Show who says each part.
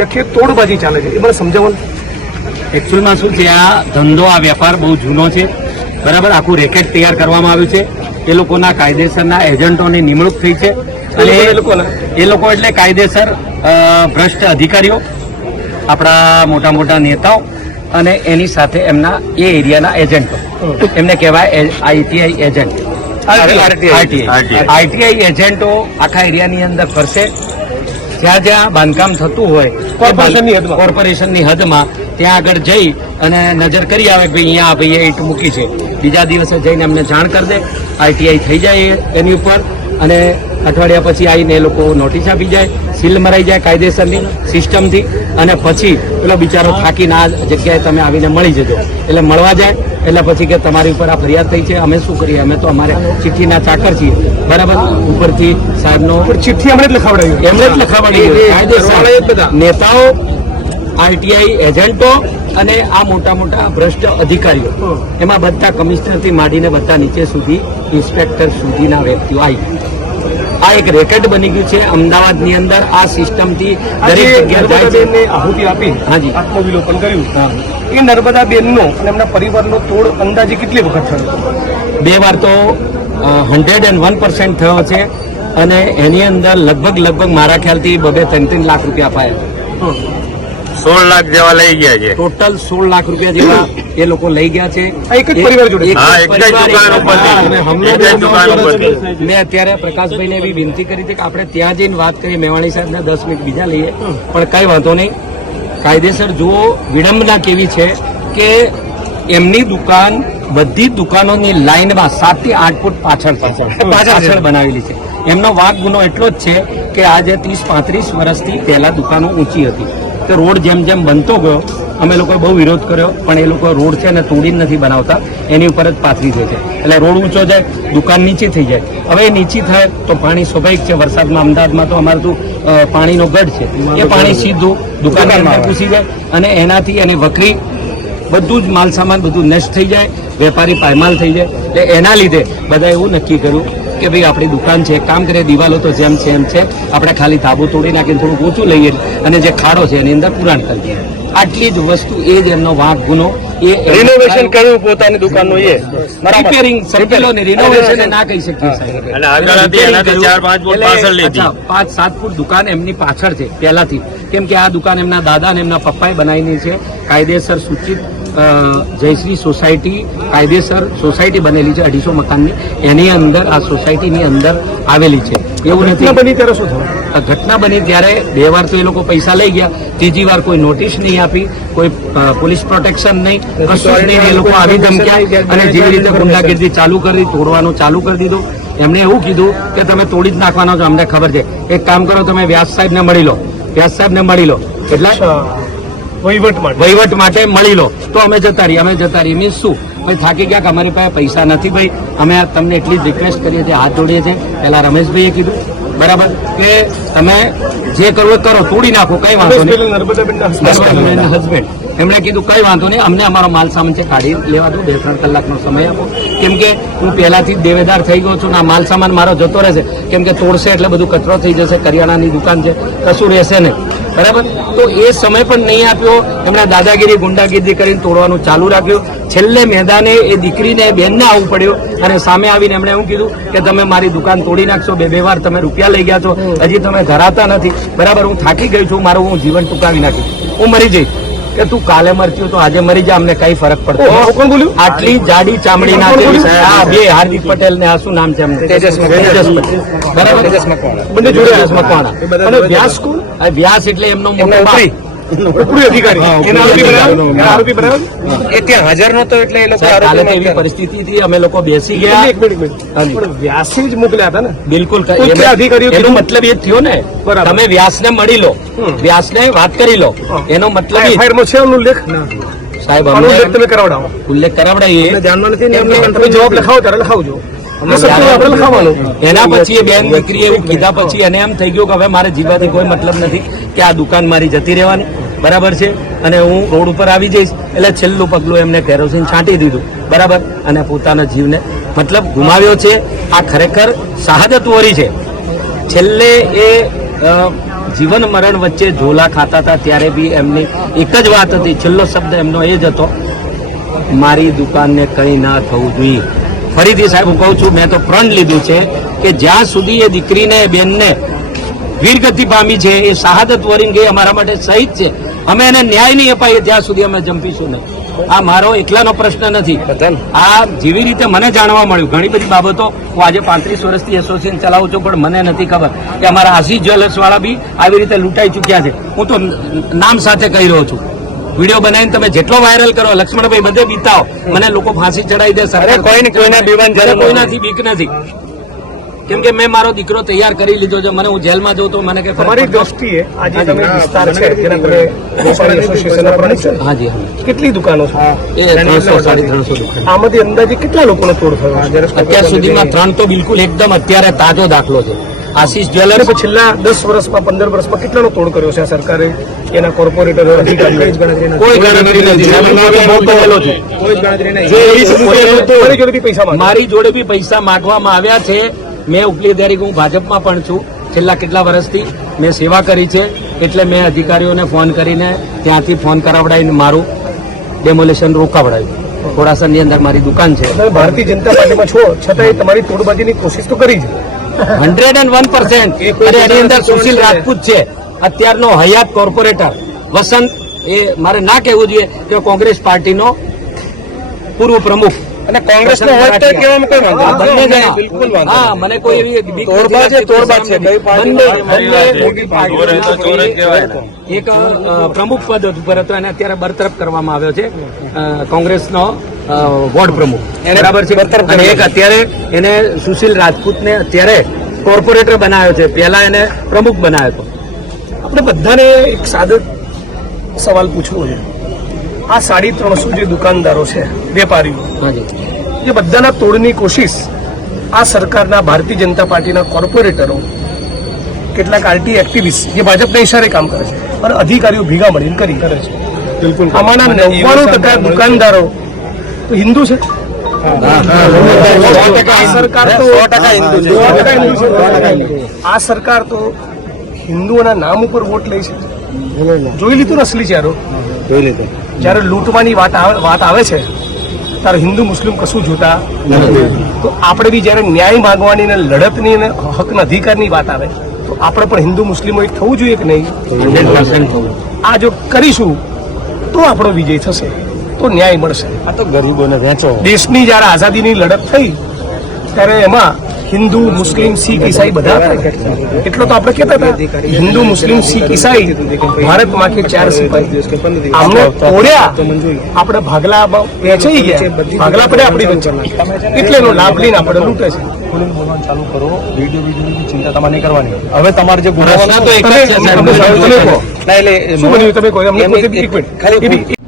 Speaker 1: કે ખેત તોડબાજી ચાલે છે. એ મને સમજાવવાનું
Speaker 2: એકચ્યુઅલમાં શું છે આ ધંધો આ વેપાર બહુ જૂનો છે. બરાબર આખું રેકેટ તૈયાર કરવામાં આવ્યું છે. એ લોકોના કાયદેસરના એજન્ટોની નિમણૂક થઈ છે. અને
Speaker 1: એ
Speaker 2: લોકો એટલે કાયદેસર અ, ભ્રષ્ટ અધિકારીઓ આપણા મોટા મોટા નેતાઓ અને એની સાથે એમના એ એરિયાના એજન્ટો. એમને કહેવાય આઈટીઆઈ એજન્ટ. આઈટીઆઈ એજન્ટો આખા એરિયાની અંદર ફરશે. જ્યાં જ્યાં બાંધકામ થતું હોય
Speaker 1: કોર્પોરેશનની હદમાં.
Speaker 2: કોર્પોરેશનની હદમાં ત્યાં આગળ જઈ અને નજર કરી આવે કે ભાઈ અહીંયા ભાઈએ ઈંટ મૂકી છે. બીજા દિવસે જઈને એમને જાણ કરી દે. આઈટીઆઈ થઈ જાય એની ઉપર. અને અઠવાડિયા પછી આવીને એ લોકો નોટિસ આપી જાય. સીલ મરાઈ જાય કાયદેસરની સિસ્ટમથી. અને પછી પેલો બિચારો થાકીને આ જગ્યાએ તમે આવીને મળી જજો. એટલે મળવા જાય. એટલે પછી કે તમારી ઉપર આ ફરિયાદ થઈ છે અમે શું કરીએ? અમે તો અમારે ચિઠ્ઠીના ચાકર છીએ. બરાબર? ઉપરથી સાહેબનો
Speaker 1: ચિઠ્ઠી હમણાં જ લખાવડાવી.
Speaker 2: એમને જ
Speaker 1: બધા.
Speaker 2: નેતાઓ આરટીઆઈ એજન્ટો અને આ મોટા મોટા ભ્રષ્ટ અધિકારીઓ. એમાં બધા કમિશનરથી માંડીને બધા નીચે સુધી ઇન્સ્પેક્ટર સુધીના વ્યક્તિઓ આવી આ એક રેકેટ બની ગયું છે અમદાવાદની અંદર. આ સિસ્ટમથી દરેક જગ્યાએ
Speaker 1: આહુતિ આપી
Speaker 2: હાજી.
Speaker 1: આત્મવિલોપન કર્યું. એ નર્મદાબેનનો અને એમના પરિવારનો તોડ અંદાજે કેટલી વખત થયો?
Speaker 2: બે વાર તો હંડ્રેડ એન્ડ વન પર્સન્ટ થયો છે અને એની અંદર લગભગ લગભગ મારા ખ્યાલથી બબે ત્રણ ત્રણ લાખ રૂપિયા અપાયા.
Speaker 3: સોળ લાખ જેવા લઈ ગયા છે.
Speaker 2: ટોટલ સોળ લાખ રૂપિયા જેવા એ લોકો લઈ ગયા છે.
Speaker 1: એક જ પરિવાર જોડે?
Speaker 2: એક
Speaker 3: જ દુકાન.
Speaker 2: મેં અત્યારે પ્રકાશભાઈને એવી વિનંતી કરી હતી કે આપણે ત્યાં જઈને વાત કરીએ મેવાણી સાહેબને દસ મિનિટ બીજા લઈએ. પણ કઈ વાંધો નહીં. કાયદેસર જુઓ વિડંબના કેવી છે કે એમની દુકાન બધી દુકાનોની લાઇનમાં સાતથી આઠ ફૂટ પાછળ છે. પાછળ બનાવેલી છે. એમનો વાક ગુનો એટલો જ છે કે આજે ત્રીસ પાંત્રીસ વર્ષથી પહેલા દુકાનો ઊંચી હતી. કે રોડ જેમ જેમ બનતો ગયો અમે લોકોએ બહુ વિરોધ કર્યો પણ એ લોકો રોડ છે ને તોડીને નથી બનાવતા. એની ઉપર જ પાથરી દે છે. એટલે રોડ ઊંચો જાય દુકાન નીચી થઈ જાય. હવે એ નીચી થાય તો પાણી સ્વાભાવિક છે. વરસાદમાં અમદાવાદમાં તો અમારું તો પાણીનો ગઢ છે. એ પાણી સીધું દુકાનની અંદર ઘૂસી જાય અને એનાથી એને વકરી બધું જ માલ સામાન બધું નષ્ટ થઈ જાય વેપારી પાયમાલ થઈ જાય. એટલે એના લીધે બધા એવું નક્કી કર્યું કે ભાઈ આપણી દુકાન છે કામ કરીએ દિવાલો તો જેમ છે એમ છે આપણે ખાલી તાબુ તોડી નાખીને થોડું ઊંચું લઈએ અને જે ખાડો છે એની અંદર પુરાણ કરી દઈએ. આટલી જ વસ્તુ એ જ એમનો વાંક ગુનો એ
Speaker 1: રિનોવેશન કર્યું પોતાની દુકાનનું એ.
Speaker 2: રિપેરિંગ સમજેલો ને રિનોવેશન ના કહી શકીએ સાહેબ.
Speaker 3: પાંચ
Speaker 2: સાત ફૂટ દુકાન એમની પાછળ છે પહેલાથી. કેમ કે આ દુકાન એમના દાદા અને એમના પપ્પાએ બનાવીની છે. કાયદેસર સૂચિત જયશ્રી સોસાયટી કાયદેસર સોસાયટી બનેલી છે અઢીસો મકાનની. એની અંદર આ સોસાયટીની અંદર આવેલી છે. એવું નથી.
Speaker 1: બની ત્યારે શું થયું?
Speaker 2: ઘટના બની ત્યારે બે વાર તો એ લોકો પૈસા લઈ ગયા. ત્રીજી વાર કોઈ નોટિસ નહીં આપી કોઈ પોલીસ પ્રોટેક્શન નહીં કશું નહીં. એ લોકો આવી ધમક્યા અને જેવી રીતે ગુંડાગીરી ચાલુ કરી તોડવાનું ચાલુ કરી દીધું. એમણે એવું કીધું કે તમે તોડી જ નાખવાના છો અમને ખબર છે. એક કામ કરો તમે વ્યાસ સાહેબને મળી લો. વ્યાસ સાહેબને મળી લો. એટલે.
Speaker 1: વહીવટ માટે.
Speaker 2: મળી લો. તો અમે જતા રહીએ. અમે જતા રહીએ. મીન્સ શું? ભાઈ થાકી ગયા કે અમારી પાસે પૈસા નથી ભાઈ. અમે તમને એટલી જ રિક્વેસ્ટ કરીએ છીએ હાથ જોડીએ છીએ. પહેલા રમેશભાઈએ કીધું. બરાબર? કે તમે જે કરવું કરો. તોડી નાખો. કઈ વાંધો નહીં. હસબેન્ડ. એમણે કીધું કઈ વાંધો નહીં. અમને અમારો માલ સામાન છે કાઢી લેવા દો. બે ત્રણ કલાકનો સમય આપો. કેમ કે હું પહેલાથી જ દેવેદાર થઈ ગયો છું ને આ માલ સામાન મારો જતો રહેશે. કેમ કે તોડશે એટલે બધું કચરો થઈ જશે. કરિયાણાની દુકાન છે. કશું રહેશે નહીં. બરાબર? તો એ સમય પણ નહીં આપ્યો. એમણે દાદાગીરી, ગુંડાગીરી કરીને તોડવાનું ચાલુ રાખ્યું. છેલ્લે મેદાને એ દીકરીને, બેનને આવવું પડ્યું અને સામે આવીને એમણે એવું કીધું કે તમે મારી દુકાન તોડી નાખશો, બે બે વાર તમે રૂપિયા લઈ ગયા છો. હજી તમે ધરાતા નથી. બરાબર, હું થાકી ગઈ છું, મારું હું જીવન ટૂંકાવી નાખ્યું. હું મરી જઈશ. કે તું કાલે મરતી તો આજે મરી જા અમને કઈ ફરક પડતો
Speaker 1: કોણ બોલ્યું?
Speaker 2: આટલી જાડી ચામડી
Speaker 1: ના
Speaker 2: હા બે હાર્દિક પટેલ ને આ શું નામ છે એમનું? તેજસ. બરાબર
Speaker 1: બંને જોડે
Speaker 2: મકવાણા.
Speaker 1: અને વ્યાસ કોણ
Speaker 2: વ્યાસ એટલે એમનો મોટો.
Speaker 1: ઉપરી અધિકારી. એના આરોપી બનાવ્યો? એના આરોપી બનાવ્યો?
Speaker 4: એ ત્યાં હાજર નતો એટલે એ લોકો
Speaker 2: સાહેબ, એવી પરિસ્થિતિ હતી અમે લોકો બેસી ગયા.
Speaker 1: એક મિનિટ, મિનિટ.
Speaker 2: હાજી.
Speaker 1: જ મોકલ્યા હતા ને?
Speaker 2: બિલકુલ
Speaker 1: કોઈ
Speaker 2: એમ-
Speaker 1: કયા અધિકારીઓ
Speaker 2: એનો મતલબ એ થયો ને. તમે વ્યાસને મળી લો. વ્યાસને વાત કરી લો. એનો
Speaker 1: મતલબમાં છે ઉલ્લેખ?
Speaker 2: સાહેબ
Speaker 1: ઉલ્લેખ તમે કરાવડાવો.
Speaker 2: ઉલ્લેખ કરાવડાવીએ
Speaker 4: જાણવા નથી
Speaker 1: જવાબ લખાવો ત્યારે લખાવજો.
Speaker 2: એના પછી એ બેન દીકરીએ એવું કીધા પછી એને એમ થઈ ગયું કે હવે મારે જીવવાથી કોઈ મતલબ નથી કે આ દુકાન મારી જતી રહેવાની. બરાબર છે? અને હું રોડ ઉપર આવી જઈશ. એટલે છેલ્લું પગલું એમને કેરોસીન છાંટી દીધું. બરાબર? અને પોતાના જીવને મતલબ ગુમાવ્યો છે. આ ખરેખર શહાદત વરી છે. છેલ્લે એ જીવન મરણ વચ્ચે ઝોલા ખાતા હતા ત્યારે બી એમની એક જ વાત હતી. છેલ્લો શબ્દ એમનો એ જ હતો. મારી દુકાનને કંઈ ના થવું જોઈએ. ફરીથી સાહેબ હું કહું છું મેં તો પ્રણ લીધું છે કે જ્યાં સુધી એ દીકરીને બેનને વીરગતિ પામી છે એ શહાદત વરીને ગઈ અમારા માટે શહીદ છે અમે એને ન્યાય નહીં અપાઈએ ત્યાં સુધી અમે જંપીશું નહીં. આ મારો એકલાનો પ્રશ્ન નથી. આ જેવી રીતે મને જાણવા મળ્યું ઘણી બધી બાબતો હું આજે પાંત્રીસ વર્ષથી એસોસિએશન ચલાવું છું પણ મને નથી ખબર કે અમારા આશીષ જ્વેલર્સ વાળા બી આવી રીતે લૂંટાઈ ચૂક્યા છે. હું તો નામ સાથે કહી રહ્યો છું. વીડિયો બનાવીને તમે જેટલો વાયરલ કરો લક્ષ્મણભાઈ બધે બીતાવો. મને લોકો ફાંસી ચડાવી દે
Speaker 4: સર કોઈને બીવાની
Speaker 2: કોઈનાથી બીક નથી. કેમ કે મેં મારો દીકરો તૈયાર કરી લીધો છે મને હું જેલમાં જઉં તો મને કે
Speaker 1: તમારી દ્રષ્ટિએ આજે તમે વિસ્તાર છે જેના તમે વેપારી એસોસિએશનના પ્રમુખ છો.
Speaker 2: હાજી હા.
Speaker 1: કેટલી દુકાનો છે?
Speaker 2: એ ત્રણસો સાડી ત્રણસો દુકાન.
Speaker 1: આમાંથી અંદાજે કેટલા લોકોનો તોડ થયો?
Speaker 2: અત્યાર સુધીમાં ત્રણ તો બિલકુલ એકદમ અત્યારે તાજો દાખલો છે. આશીષ જ્વેલર્સ.
Speaker 1: અને છેલ્લા દસ વર્ષમાં પંદર વર્ષમાં કેટલાનો તોડ કર્યો છે આ સરકારે? એના કોર્પોરેટરો
Speaker 2: મારી જોડે બી પૈસા માંગવામાં આવ્યા છે. મેં ઉપલી અધિકારી હું ભાજપમાં પણ છું. છેલ્લા કેટલા વર્ષથી મેં સેવા કરી છે. એટલે મેં અધિકારીઓને ફોન કરીને ત્યાંથી ફોન કરાવડાવીને મારું ડેમોલેશન રોકાવડાવ્યું. થોડાસાની અંદર મારી દુકાન છે.
Speaker 1: ભારતીય જનતા પાર્ટીમાં છો. છતાંય તમારી તોડબાજીની કોશિશ તો કરી છે
Speaker 2: હંડ્રેડ એન્ડ વન પર્સન્ટ. અને એની અંદર સુશીલ રાજપૂત છે. અત્યારનો હયાત કોર્પોરેટર. વસંત એ મારે ના કહેવું જોઈએ કે કોંગ્રેસ પાર્ટીનો પૂર્વ પ્રમુખ.
Speaker 4: અને કોંગ્રેસનો હોય તો કહેવામાં કોઈ વાંધો
Speaker 2: બંને જાય
Speaker 4: બિલકુલ વાંધો
Speaker 2: હા મને કોઈ એવી તોડબા છે.
Speaker 4: તોડબાજ છે. કઈ પાર્ટી
Speaker 3: ને.
Speaker 2: એક પ્રમુખ પદ ઉપર હતો એને અત્યારે બરતરફ કરવામાં આવ્યો છે કોંગ્રેસનો વોર્ડ પ્રમુખ. બરાબર છે? અને એક અત્યારે એને સુશીલ રાજપૂતને અત્યારે કોર્પોરેટર બનાવ્યો છે. પહેલા એને પ્રમુખ બનાવ્યો હતો.
Speaker 1: આપણે બધાને એક સાદો સવાલ પૂછવો છે. આ સાડી ત્રણસો જે દુકાનદારો છે વેપારીઓ
Speaker 2: એ
Speaker 1: જે બધાના તોડની કોશિશ આ સરકારના ભારતીય જનતા પાર્ટીના કોર્પોરેટરો કેટલાક આરટી એક્ટિવિસ્ટ જે ભાજપના ઇશારે કામ કરે છે અને અધિકારીઓ ભેગા મળીને કરી કરે છે. બિલકુલ. આમાંના નવ્વાણું ટકા દુકાનદારો તો હિન્દુ છે? આ સરકાર તો સો ટકા હિન્દુ છે. સો ટકા હિન્દુ છે. આ સરકાર તો હિન્દુઓના નામ ઉપર વોટ લે છે. જોઈ લીધું અસલી ચહેરો જ્યારે લૂંટવાની વાત વાત આવે છે ત્યારે હિન્દુ મુસ્લિમ કશું જોતા તો આપણે બી જ્યારે ન્યાય માંગવાની ને લડતની ને હકના અધિકારની વાત આવે તો આપણે પણ હિન્દુ મુસ્લિમો એક થવું જોઈએ કે નહીં? આ જો કરીશું તો આપણો વિજય થશે તો ન્યાય મળશે.
Speaker 4: આ તો ગરીબોને વેચો.
Speaker 1: દેશની જ્યારે આઝાદીની લડત થઈ ત્યારે એમાં હિન્દુ મુસ્લિમ શીખ ઈસાઈ બધા એટલો તો આપણે કહેતા હતા. હિન્દુ મુસ્લિમ શીખ ઈસાઈ ભારતમાં કે ચાર સિપાહી આમને તોડ્યા આપણે ભાગલા વેચાઈ ગયા. ભાગલા પડે આપણી વચ્ચે. એટલે એનો લાભ લઈને આપણે લૂંટે છે.
Speaker 4: ચાલુ કરો. વીડિયો વિડીયોની ચિંતા તમારે નહીં કરવાની. હવે તમારે જે ગુનો એટલે
Speaker 1: શું બન્યું? તમે કહો અમને એક મિનિટ.